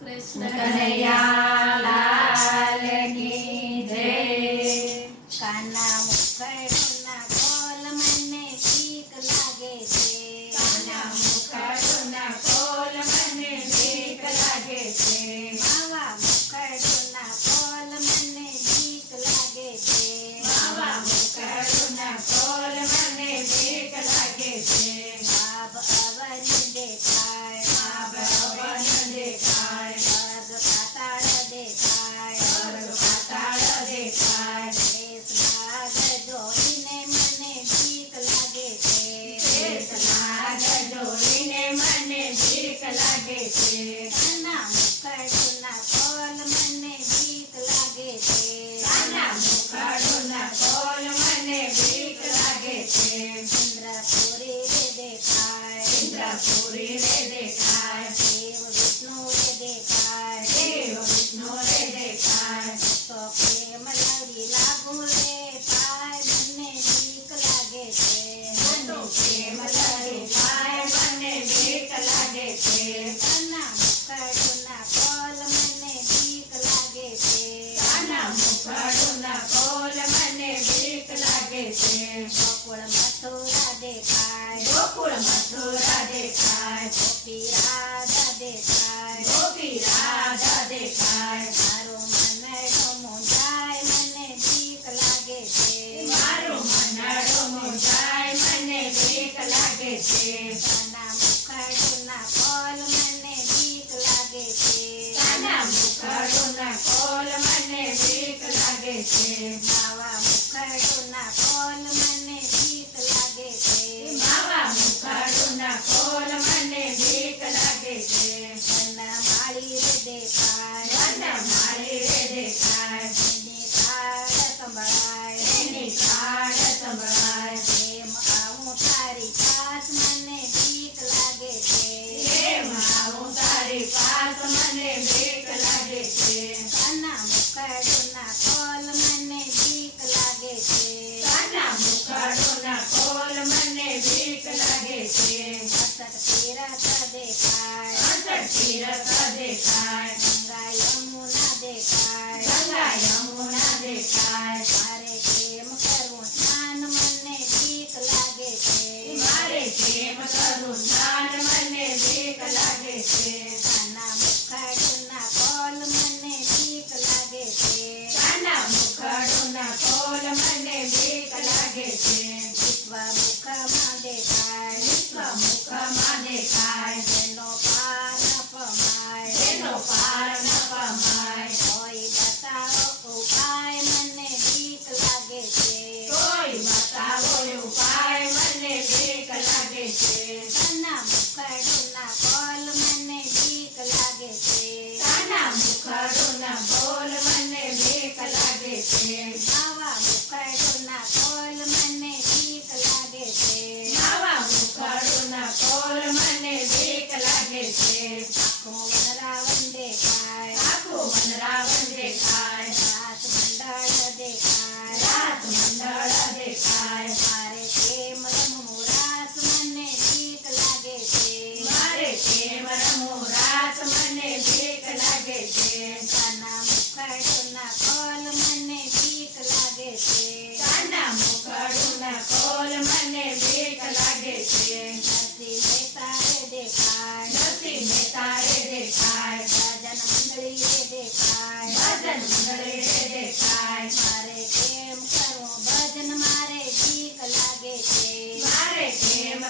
કૃષ્ણ કનૈયા લાલ કી જય. કાના મુખડના કોલ મને બીક લાગે છે. કાના મુખડના કોલ મને બીક લાગે છે. માવા મુખડના કોલ મને બીક લાગે છે. માવા મુખડના કોલ મને બીક લાગે છે. આબ અવન દેખાય, આબ અવન દેખાય, સ્વર્ગ પાતાળ દેખાય, સ્વર્ગ પાતાળ દેખાય. શેષનાગ જોઈને મને બીક લાગે છે. શેષનાગ જોઈને મને બીક લાગે છે. કાના મુખડના કોલ મને બીક લાગે છે. કાના મુખડના કોલ મને બીક લાગે છે. ઇન્દ્રપુરી રે દેખાય, ઇન્દ્રપુરી રે દેખાય, દેવ વિષ્ણુ રે દેખાય, દેવ વિષ્ણુ રે દેખાય. તો પ્રેમ લડી લાગુ રે પાય મને બીક લાગે છે. તો પ્રેમ લડી પાય મને બીક લાગે છે. કાના મુખડના કોલ મને બીક લાગે છે. કાના મુખડના કોલ મને બીક લાગે છે. ગોકુળ મથુરા દેખાય, ગોકુળ મથુરા દેખાય, ગોપી રાધા દેખાય, ગોપી રાધા દેખાય. મારું મનડું મૂંઝાય મને બીક લાગે છે. મારું મનડું મૂંઝાય મને બીક લાગે છે. કાના મુખડના કોલ મને બીક લાગે છે. કાના મુખડના કોલ મને બીક લાગે છે. માવા મુખડના કોલ મને બીક લાગે છે. માવા મુખડના કોલ મને બીક લાગે છે. વનમાળી રે દેખાય, વનમાળી રે દેખાય, એની કાળ સંભળાય, એની કાળ સંભળાય. પ્રેમ આવું તારી પાસ મને બીક લાગે છે. કેમ આવું તારી પાસ મને બીક લાગે છે. કાના મુખડના કોલ મને બીક લાગે છે. કાના મુખડના કોલ મને બીક લાગે છે. અસત તીરથ દેખાય, અંતર તીરથ દેખાય, ગંગા યમુના દેખાય, ગંગા યમુના દેખાય. મારે કેમ કરવું સ્નાન મને બીક લાગે છે. મારે કેમ કરું સ્નાન મને બીક લાગે છે. કાના મુખડના કોલ મને બીક લાગે છે. કાના મુખડના કોલ મને બીક લાગે છે. વિશ્વ મુખમાં દેખાય, વિશ્વ મુખમાં દેખાય, જેનો પાર ન પમાય, તેનો પાર ન પમાય. કોઈ બતાવો ઉપાય મને બીક લાગે છે. કોઈ બતાવો ઉપાય મને બીક લાગે છે. કાના મુખડના કોલ મને બીક લાગે છે. કાના મુખડના બોલ મને બીક લાગે છે. માવા મુખડના કોલ મને બીક લાગે છે. માવા મુખડના કોલ મને બીક લાગે છે. આખું વનરાવન દેખાય, આખું વનરાવન દેખાય, રાત મંડળ દેખાય, રાત મંડળ દેખાય. મારે કેમ રમવું રાસ મને બીક લાગે છે. મારે કેમ રમવું રાત મને બીક લાગે છે. કાના મુખડના કોલ મને બીક લાગે છે. કાના મુખડના કોલ મને બીક લાગે છે. નરસિંહ મહેતા રે દેખાય, નરસિંહ મહેતા રે દેખાય, ભજન મંડળી રે દેખાય, ભજન મંડળી રે દેખાય. મારે કેમ કરવું ભજન મારે બીક લાગે છે. મારે કેમ